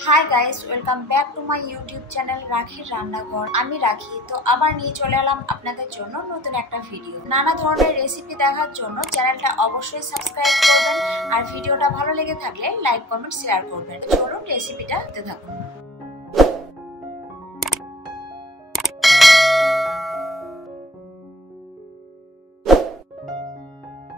High guys, welcome back to my YouTube channel রাখির রান্নাঘর। আমি রাখি। তো আবার নিয়ে চলে এলাম আপনাদের জন্য নতুন একটা ভিডিও। নানা ধরনের রেসিপি দেখার জন্য চ্যানেলটা অবশ্যই সাবস্ক্রাইব করবেন, আর ভিডিওটা ভালো লেগে থাকলে লাইক কমেন্ট শেয়ার করবেন। চলুন রেসিপিটা দেখতে থাকুন।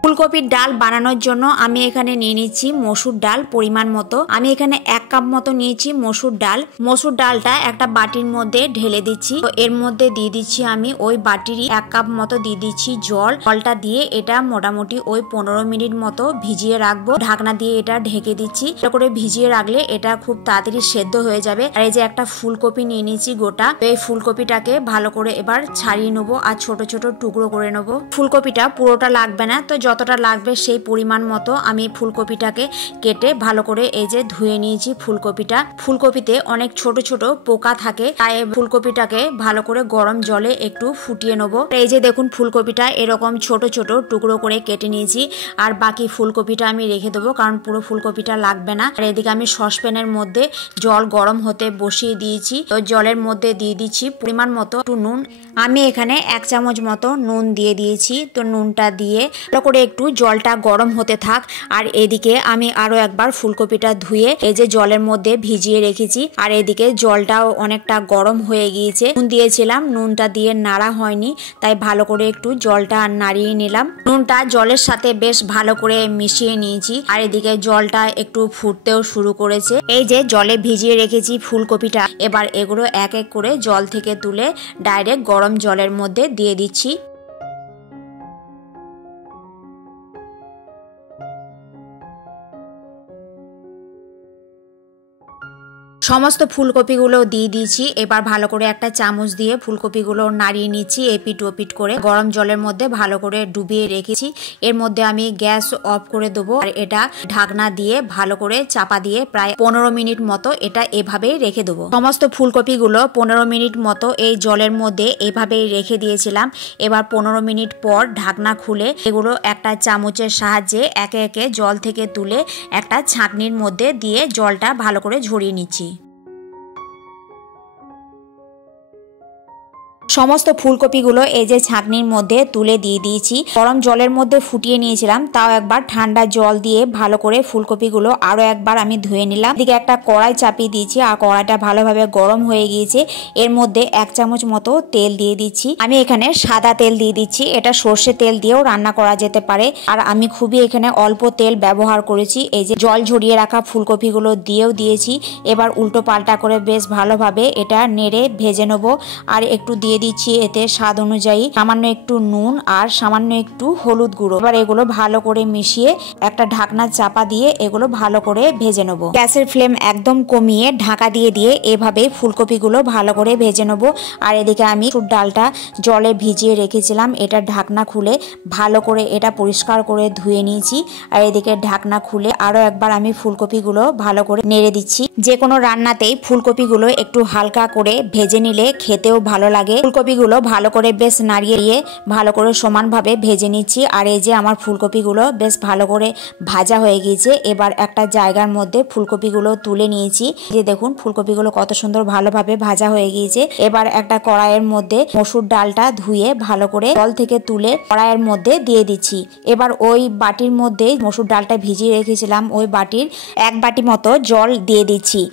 ফুলকপির ডাল বানানোর জন্য আমি এখানে নিয়ে নিচ্ছি মসুর ডাল পরিমাণ মতো। আমি এখানে 1 কাপ মতো নিয়েছি মসুর ডাল। মসুর ডালটা একটা বাটির মধ্যে ঢেলে দিচ্ছি। তো এর মধ্যে দিয়ে দিচ্ছি আমি ওই বাটিরই 1 কাপ মতো দিয়ে দিচ্ছি জল। জলটা দিয়ে এটা মোটামুটি ওই 15 মিনিট মতো ভিজিয়ে রাখবো। ঢাকনা দিয়ে এটা ঢেকে দিচ্ছি। এটা করে ভিজিয়ে রাখলে এটা খুব তাড়াতাড়ি সেদ্ধ হয়ে যাবে। আর এই যে একটা ফুলকপি নিয়ে নিচ্ছি গোটা। এই ফুলকপিটাকে ভালো করে এবার ছাড়িয়ে নেবো আর ছোট ছোট টুকরো করে নেবো। ফুলকপিটা পুরোটা লাগবে না, তো যতটা লাগবে সেই পরিমাণ মতো আমি ফুলকপিটাকে কেটে ভালো করে এই যে ধুয়ে নিয়েছি। ফুলকপিতে অনেক ছোট ছোট পোকা থাকে, তাই ফুলকপিটাকে ভালো করে গরম জলে একটু ফুটিয়ে নেবো। এই যে দেখুন ফুলকপিটা এরকম ছোট ছোট টুকরো করে কেটে নিয়েছি। আর বাকি ফুলকপিটা আমি রেখে দেবো, কারণ পুরো ফুলকপিটা লাগবে না। আর এদিকে আমি সসপ্যানের মধ্যে জল গরম হতে বসিয়ে দিয়েছি। তো জলের মধ্যে দিয়ে দিচ্ছি পরিমাণ মতো একটু নুন। আমি এখানে 1 চামচ মতো নুন দিয়ে দিয়েছি। তো নুনটা দিয়ে ভালো করে একটু জলটা গরম হতে থাক। আর এদিকে আমি আরো একবার ফুলকপিটা ধুয়ে এই যে জলের মধ্যে ভিজিয়ে রেখেছি। আর এদিকে জলটাও অনেকটা গরম হয়ে গিয়েছে। নুন দিয়েছিলাম, নুনটা দিয়ে নাড়া হয়নি, তাই ভালো করে একটু জলটা নাড়িয়ে নিলাম। নুনটা জলের সাথে বেশ ভালো করে মিশিয়ে নিয়েছি। আর এদিকে জলটা একটু ফুটতেও শুরু করেছে। এই যে জলে ভিজিয়ে রেখেছি ফুলকপিটা, এবার এগুলো এক এক করে জল থেকে তুলে ডাইরেক্ট গরম জলের মধ্যে দিয়ে দিচ্ছি। সমস্ত ফুলকপিগুলো দিয়ে দিয়েছি। এবার ভালো করে একটা চামচ দিয়ে ফুলকপিগুলো নাড়িয়ে নিচ্ছি এপিট ওপিট করে। গরম জলের মধ্যে ভালো করে ডুবিয়ে রেখেছি। এর মধ্যে আমি গ্যাস অফ করে দেবো। আর এটা ঢাকনা দিয়ে ভালো করে চাপা দিয়ে প্রায় 15 মিনিট মতো এটা এভাবেই রেখে দেবো। সমস্ত ফুলকপিগুলো 15 মিনিট মতো এই জলের মধ্যে এভাবেই রেখে দিয়েছিলাম। এবার 15 মিনিট পর ঢাকনা খুলে এগুলো একটা চামচের সাহায্যে একে একে জল থেকে তুলে একটা ছাঁকনির মধ্যে দিয়ে জলটা ভালো করে ঝরিয়ে নিচ্ছি। সমস্ত ফুলকপিগুলো এই যে ছাঁকনির মধ্যে তুলে দিয়ে দিয়েছি। গরম জলের মধ্যে ফুটিয়ে নিয়েছিলাম, তাও একবার ঠান্ডা জল দিয়ে ভালো করে ফুলকপিগুলো আরো একবার আমি ধুয়ে নিলাম। এদিকে একটা কড়াই চাপিয়ে দিয়েছি, আর কড়াইটা ভালোভাবে গরম হয়ে গিয়েছে। এর মধ্যে 1 চামচ মতো তেল দিয়ে দিচ্ছি। আমি এখানে সাদা তেল দিয়ে দিচ্ছি। এটা সর্ষে তেল দিয়েও রান্না করা যেতে পারে, আর আমি খুবই এখানে অল্প তেল ব্যবহার করেছি। এই যে জল ঝরিয়ে রাখা ফুলকপিগুলো দিয়েও দিয়েছি। এবার উল্টো পাল্টা করে বেশ ভালোভাবে এটা নেড়ে ভেজে নেবো। আর একটু দিয়ে দিচ্ছি এতে স্বাদ অনুযায়ী সামান্য একটু নুন আর সামান্য একটু হলুদ গুঁড়ো। এবার এগুলো ভালো করে মিশিয়ে একটা ঢাকনা চাপা দিয়ে এগুলো ভালো করে ভেজে নেব। গ্যাসের ফ্লেম একদম কমিয়ে ঢাকা দিয়ে দিয়ে এভাবে ফুলকপিগুলো ভালো করে ভেজে নেব। আর এদিকে আমি ডালটা জলে ভিজিয়ে রেখেছিলাম, এটা ঢাকনা খুলে ভালো করে এটা পরিষ্কার করে ধুয়ে নিয়েছি। আর এদিকে ঢাকনা খুলে আরো একবার আমি ফুলকপিগুলো ভালো করে নেড়ে দিচ্ছি। যে কোনো রান্নাতেই ফুলকপিগুলো একটু হালকা করে ভেজে নিলে খেতেও ভালো লাগে। ফুলকপিগুলো ভালো করে বেশ নাড়িয়ে দিয়ে ভালো করে সমানভাবে ভেজে নিচ্ছি। আর এই যে আমার ফুলকপিগুলো বেশ ভালো করে ভাজা হয়ে গিয়েছে। এবার একটা জায়গার মধ্যে ফুলকপিগুলো তুলে নিয়েছি। যে দেখুন ফুলকপিগুলো কত সুন্দর ভালোভাবে ভাজা হয়ে গিয়েছে। এবার একটা কড়াইয়ের মধ্যে মসুর ডালটা ধুয়ে ভালো করে জল থেকে তুলে কড়াইয়ের মধ্যে দিয়ে দিচ্ছি। এবার ওই বাটির মধ্যে মসুর ডালটা ভিজিয়ে রেখেছিলাম, ওই বাটির 1 বাটি মতো জল দিয়ে দিচ্ছি।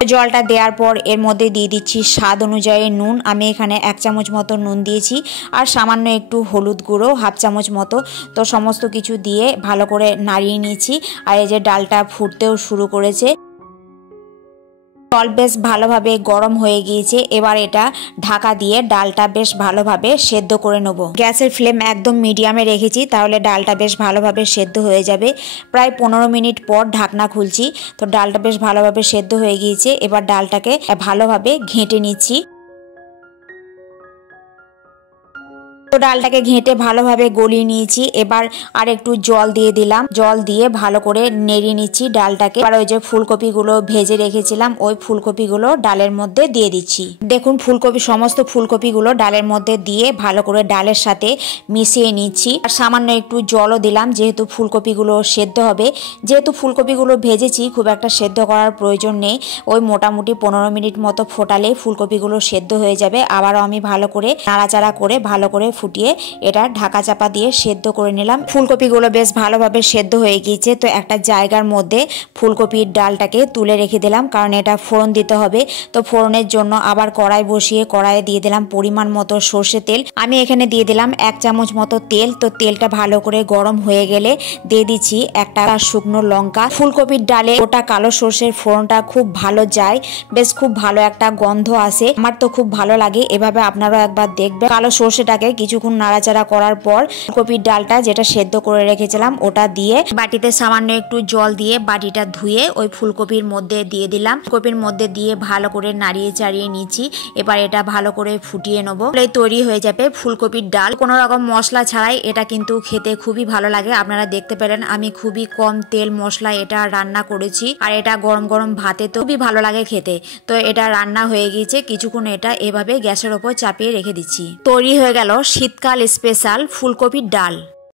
জলটা দেওয়ার পর এর মধ্যে দিয়ে দিচ্ছি স্বাদ অনুযায়ী নুন। আমি এখানে 1 চামচ মতো নুন দিয়েছি, আর সামান্য একটু হলুদ গুঁড়ো 1/2 চামচ মতো। তো সমস্ত কিছু দিয়ে ভালো করে নাড়িয়ে নিয়েছি। আর এই যে ডালটা ফুটতেও শুরু করেছে। জল বেশ ভালোভাবে গরম হয়ে গিয়েছে। এবার এটা ঢাকা দিয়ে ডালটা বেশ ভালোভাবে সেদ্ধ করে নেব। গ্যাসের ফ্লেম একদম মিডিয়ামে রেখেছি, তাহলে ডালটা বেশ ভালোভাবে সেদ্ধ হয়ে যাবে। প্রায় 15 মিনিট পর ঢাকনা খুলছি। তো ডালটা বেশ ভালোভাবে সেদ্ধ হয়ে গিয়েছে। এবার ডালটাকে ভালোভাবে ঘেঁটে নিচ্ছি। তো ডালটাকে ঘেঁটে ভালোভাবে গলিয়ে নিয়েছি। এবার আর একটু জল দিয়ে দিলাম, জল দিয়ে ভালো করে নেড়ে নিচ্ছি ডালটাকে। আর ওই যে ফুলকপিগুলো ভেজে রেখেছিলাম ওই ফুলকপিগুলো ডালের মধ্যে দিয়ে দিচ্ছি। দেখুন সমস্ত ফুলকপিগুলো ডালের মধ্যে দিয়ে ভালো করে ডালের সাথে মিশিয়ে নিচ্ছি। আর সামান্য একটু জলও দিলাম যেহেতু ফুলকপিগুলো সেদ্ধ হবে। যেহেতু ফুলকপিগুলো ভেজেছি খুব একটা সেদ্ধ করার প্রয়োজন নেই, ওই মোটামুটি 15 মিনিট মতো ফোটালেই ফুলকপিগুলো সেদ্ধ হয়ে যাবে। আবারও আমি ভালো করে নাড়াচাড়া করে ভালো করে ফুটিয়ে এটা ঢাকা চাপা দিয়ে সেদ্ধ করে নিলাম। ফুলকপিগুলো বেশ ভালোভাবে সেদ্ধ হয়ে গিয়েছে। তো একটা জায়গার মধ্যে ফুলকপির ডালটাকে তুলে রেখে দিলাম, কারণ এটা ফোড়ন দিতে হবে। তো ফোড়নের জন্য আবার কড়াই বসিয়ে কড়াইয়ে দিয়ে দিলাম পরিমাণ মতো সর্ষে তেল। আমি এখানে দিয়ে দিলাম 1 চামচ মতো তেল। তো তেলটা ভালো করে গরম হয়ে গেলে দিয়ে দিচ্ছি একটা শুকনো লঙ্কা। ফুলকপির ডালে ওটা কালো সর্ষের ফোড়নটা খুব ভালো যায়, বেশ খুব ভালো একটা গন্ধ আসে। আমার তো খুব ভালো লাগে, এভাবে আপনারাও একবার দেখবেন। কালো সর্ষেটাকে কিছুক্ষণ নাড়াচাড়া করার পর ফুলকপির ডালটা যেটা সেদ্ধ করে রেখেছিলাম ওটা দিয়ে বাটিতে সামান্য একটু জল দিয়ে বাটিটা ধুয়ে ওই ফুলকপির মধ্যে দিয়ে দিলাম। ফুলকপির মধ্যে দিয়ে ভালো করে নাড়িয়ে চাড়িয়ে নিচ্ছি। এবার এটা ভালো করে ফুটিয়ে নেবো। তৈরি হয়ে যাবে ফুলকপির ডাল, কোনো রকম মশলা ছাড়াই। এটা কিন্তু খেতে খুবই ভালো লাগে। আপনারা দেখতে পেলেন আমি খুবই কম তেল মশলা এটা রান্না করেছি। আর এটা গরম গরম ভাতে তো খুবই ভালো লাগে খেতে। তো এটা রান্না হয়ে গিয়েছে, কিছুক্ষণ এটা এভাবে গ্যাসের ওপর চাপিয়ে রেখে দিচ্ছি। তৈরি হয়ে গেল শীতকাল স্পেশাল ফুলকপির ডাল।